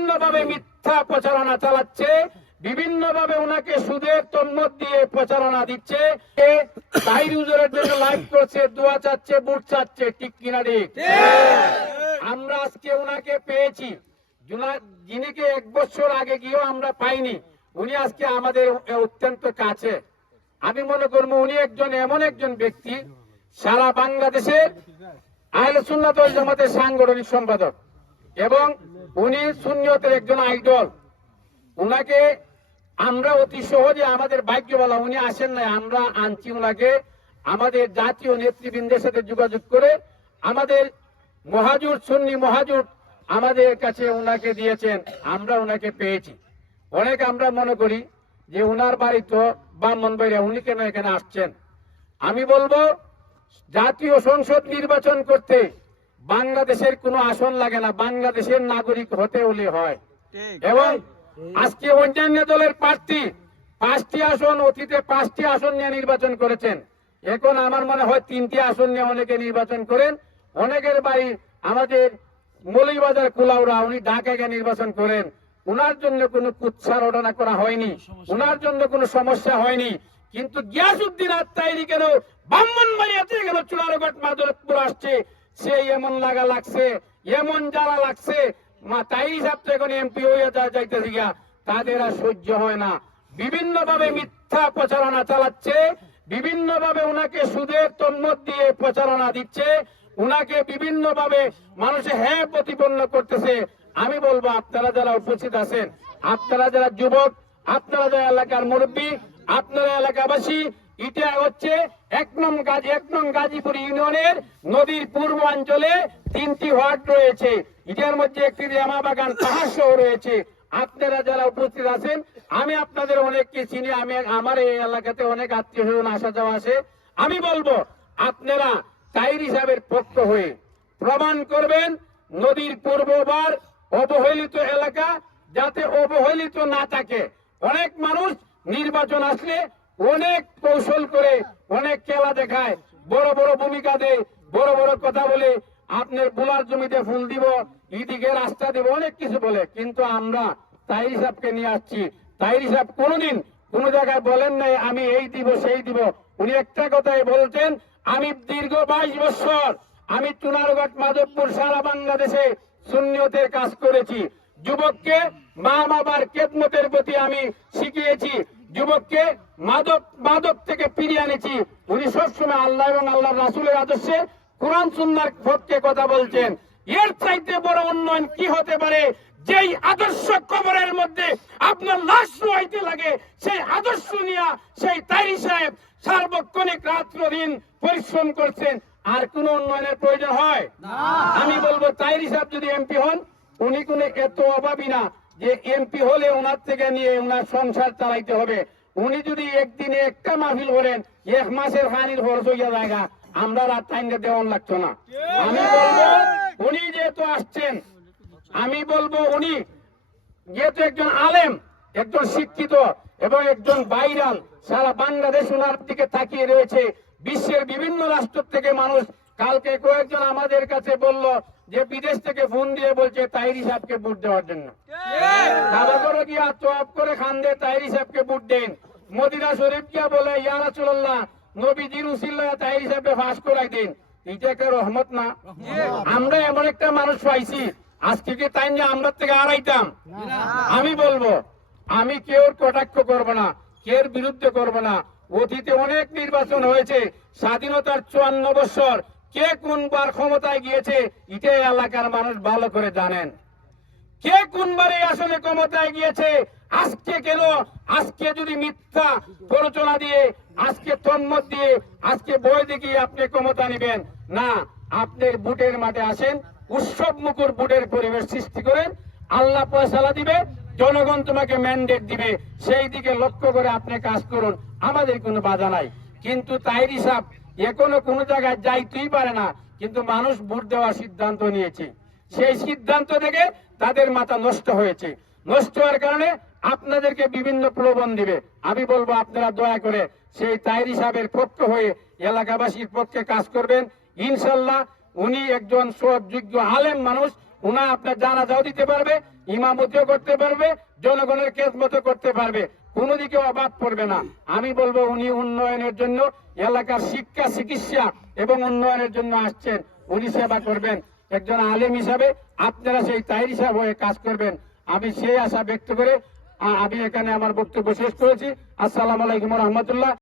বিভিন্নভাবে মিথ্যা প্রচারণা চালাচ্ছে, বিভিন্নভাবে ওনাকে সুদের তন্মত দিয়ে প্রচারণা দিচ্ছে। তাহির হুজুরের জন্য লাইভ করছে, দোয়া চাচ্ছে, ভোট চাচ্ছে, ঠিক কিনা ঠিক? আমরা আজকে ওনাকে পেয়েছি, যিনিকে 1 বছর আগে গিয়েও আমরা পাইনি। উনি আজকে আমাদের অত্যন্ত কাছে। আমি মনে করবো উনি এমন একজন ব্যক্তি, সারা বাংলাদেশের আহলে সুন্নাত ওয়াল জামাতের সাংগঠনিক সম্পাদক এবং উনি সুন্নিয়তের একজন আইডল। উনাকে আমরা অতি সহজে, আমাদের ভাগ্য বলা উনি আসেন নাই, আমরা আনছি উনাকে আমাদের জাতীয় নেতৃবৃন্দের সাথে যোগাযোগ করে। আমাদের মহাজুট, সুন্নি মহাজুট আমাদের কাছে উনাকে দিয়েছেন, আমরা উনাকে পেয়েছি। অনেক আমরা মনে করি যে উনার বাড়ি তো ব্রাহ্মণবাড়িয়া, উনি কেন এখানে আসছেন? আমি বলবো জাতীয় সংসদ নির্বাচন করতে বাংলাদেশের কোনো আসন লাগে না, বাংলাদেশের নাগরিক হতে হলে হয়। এবং আজকে অন্যান্য দলের প্রার্থী 5টি আসন, অতীতে 5টি আসন নিয়ে নির্বাচন করেছেন। এখন আমার মনে হয় 3টি আসন নিয়ে অনেকে নির্বাচন করেন। অনেকের বাড়ি আমাদের মৌলভীবাজার কুলাউড়া, উনি ঢাকায় নির্বাচন করেন। উনার জন্য কোনো কুৎসারটনা করা হয়নি, উনার জন্য কোনো সমস্যা হয়নি। কিন্তু গিয়াসউদ্দিন আত্মাইরি কেন ব্রাহ্মণবাড়িয়াতে গেল, চুনারগড় মাদরপুর আসছে, সে এমন লাগছে, এমন জ্বালা লাগছে, তাই সাহেব তো এখন এমপি হয়ে যাইতেছে গিয়া, তাদের আর সহ্য হয় না। বিভিন্নভাবে মিথ্যা প্রচারণা চালাচ্ছে, বিভিন্নভাবে উনাকে সুদের তন্মত দিয়ে প্রচারণা দিচ্ছে, উনাকে বিভিন্নভাবে মানুষে হ্যাঁ প্রতিপন্ন করতেছে। আমি বলবো আপনারা যারা উপস্থিত আছেন, আপনারা যারা যুবক, আপনারা যারা এলাকার মুরব্বী, আপনারা এলাকাবাসী, এটা হচ্ছে 1 নং গাজীপুর ইউনিয়নের নদীর পূর্বাঞ্চলে 3টি ওয়ার্ড রয়েছে। এটার মধ্যে একটি রেমাবাগান পাহাড় সহ রয়েছে। আপনারা যারা উপস্থিত আছেন, আমি আপনাদের অনেককে চিনি, আমার এই এলাকাতে অনেক আত্মীয় স্বজন আসা যাওয়া আছে। আমি বলবো আপনারা তাহির সাহেবের পক্ষ হয়ে প্রমাণ করবেন নদীর পূর্ববার অবহেলিত এলাকা যাতে অবহেলিত না থাকে। অনেক মানুষ নির্বাচন আসলে অনেক কৌশল করে, অনেক খেলা দেখায়, বড় বড় ভূমিকা দেয়, বড় বড় কথা বলে, আপনার বোলার জমিতে ফুল দিব, এদিকে রাস্তা দিব, অনেক কিছু বলে। কিন্তু আমরা তাহির সাহেবকে নিয়ে আসছি। তাহির সাহেব কোনোদিন কোন জায়গায় বলেন নাই আমি এই দিব সেই দিব। উনি একটা কথাই বলছেন, আমি দীর্ঘ 22 বছর আমি চুনারগড় মাধবপুর সারা বাংলাদেশে সুন্নিয়তের কাজ করেছি। যুবককে মা বাবার খেদমতের প্রতি আমি শিখিয়েছি, যুবককে মাদক থেকে ফিরিয়ে আনেছি। উনি সবসময় আল্লাহ এবং আল্লাহ রাসূলের আদর্শে কোরআন সুন্নাহর পক্ষে কথা বলছেন। এর চাইতে বড় উন্নয়ন কি হতে পারে? যেই আদর্শ কবরের মধ্যে আপনার লাশ রোয়াইতে লাগে, সেই আদর্শ নিয়ে সেই তাহির সাহেব সার্বক্ষণিক রাত্র দিন পরিশ্রম করছেন। আর কোন উন্নয়নের প্রয়োজন হয়? আমি বলবো তাহির সাহেব যদি এমপি হন, উনি কোনো এত অভাবী না যে এমপি হলে ওনার থেকে নিয়ে ওনার সংসার চালাইতে হবে। উনি যদি একদিনে একটা মাহফিল করেন, 1 মাসের হানির খরচ হইয়া জায়গা, আমরা রাত টাইমে দেওয়ান লাগতো না। আমি বলবো উনি যেহেতু আসছেন, আমি বলবো উনি যেহেতু একজন আলেম, একজন শিক্ষিত এবং একজন ভাইরাল, সারা বাংলাদেশ ওনার দিকে তাকিয়ে রয়েছে। বিশ্বের বিভিন্ন রাষ্ট্র থেকে মানুষ, কালকে কয়েকজন আমাদের কাছে বলল যে বিদেশ থেকে ফোন দিয়ে বলছে তাহির সাহেবকে ভোট দেওয়ার জন্য। দাদা করে গিয়া তোয়াব করে খান দিয়ে তাহির সাহেবকে ভোট দেন। মদিনা শরীফ গিয়া বলে ইয়া রাসূলুল্লাহ, নবীজির উসিলায় তাহির সাহেবকে ফাঁস করাই দিন। এটা একটা রহমত না? আমরা এমন একটা মানুষ পাইছি, আজকে কি তাই যে আমরা থেকে আড়াইতাম? আমি বলবো আমি কেউ কটাক্ষ করব না, কেউ বিরুদ্ধে করব না। অতীতে অনেক নির্বাচন হয়েছে, স্বাধীনতার 54 বছর কে কোনবার ক্ষমতায় গিয়েছে এটা এলাকার মানুষ ভালো করে জানেন। কে কোনবারে আসলে ক্ষমতায় গিয়েছে, আজকে কেন, আজকে যদি মিথ্যা প্ররোচনা দিয়ে, আজকে তন্মত দিয়ে, আজকে বই দেখিয়ে আপনি ক্ষমতা নেবেন না। আপনি ভোটের মাঠে আসেন, উৎসব মুখর ভোটের পরিবেশ সৃষ্টি করেন, আল্লাহ ফয়সালা দিবে, জনগণ তোমাকে ম্যান্ডেট দিবে, সেই দিকে লক্ষ্য করে আপনি কাজ করুন, আমাদের কোনো বাধা নাই। কিন্তু তাহির সাহেব এখনো কোনো জায়গায় যাইতেই পারে না, কিন্তু মানুষ ভোট দেওয়ার সিদ্ধান্ত নিয়েছে। সেই সিদ্ধান্ত থেকে তাদের মাথা নষ্ট হয়েছে। নষ্ট হওয়ার কারণে আপনাদেরকে বিভিন্ন প্রলোভন দিবে। আমি বলবো আপনারা দয়া করে সেই তাহির সাহেবের পক্ষ হয়ে এলাকাবাসীর পক্ষে কাজ করবেন। ইনশাল্লাহ উনি একজন সৎযোগ্য আলেম মানুষ, উনা আপনার জানাজাও দিতে পারবে, ইমামতিও করতে পারবে, জনগণের খেদমত করতে পারবে, কোনো দিকে অবাধ পড়বে না। আমি বলবো উনি উন্নয়নের জন্য, এলাকার শিক্ষা চিকিৎসা এবং উন্নয়নের জন্য আসছেন, উনি সেবা করবেন। একজন আলেম হিসাবে আপনারা সেই তাইর হিসাব হয়ে কাজ করবেন, আমি সেই আশা ব্যক্ত করে আমি এখানে আমার বক্তব্য শেষ করেছি। আসসালামু আলাইকুম রহমতুল্লাহ।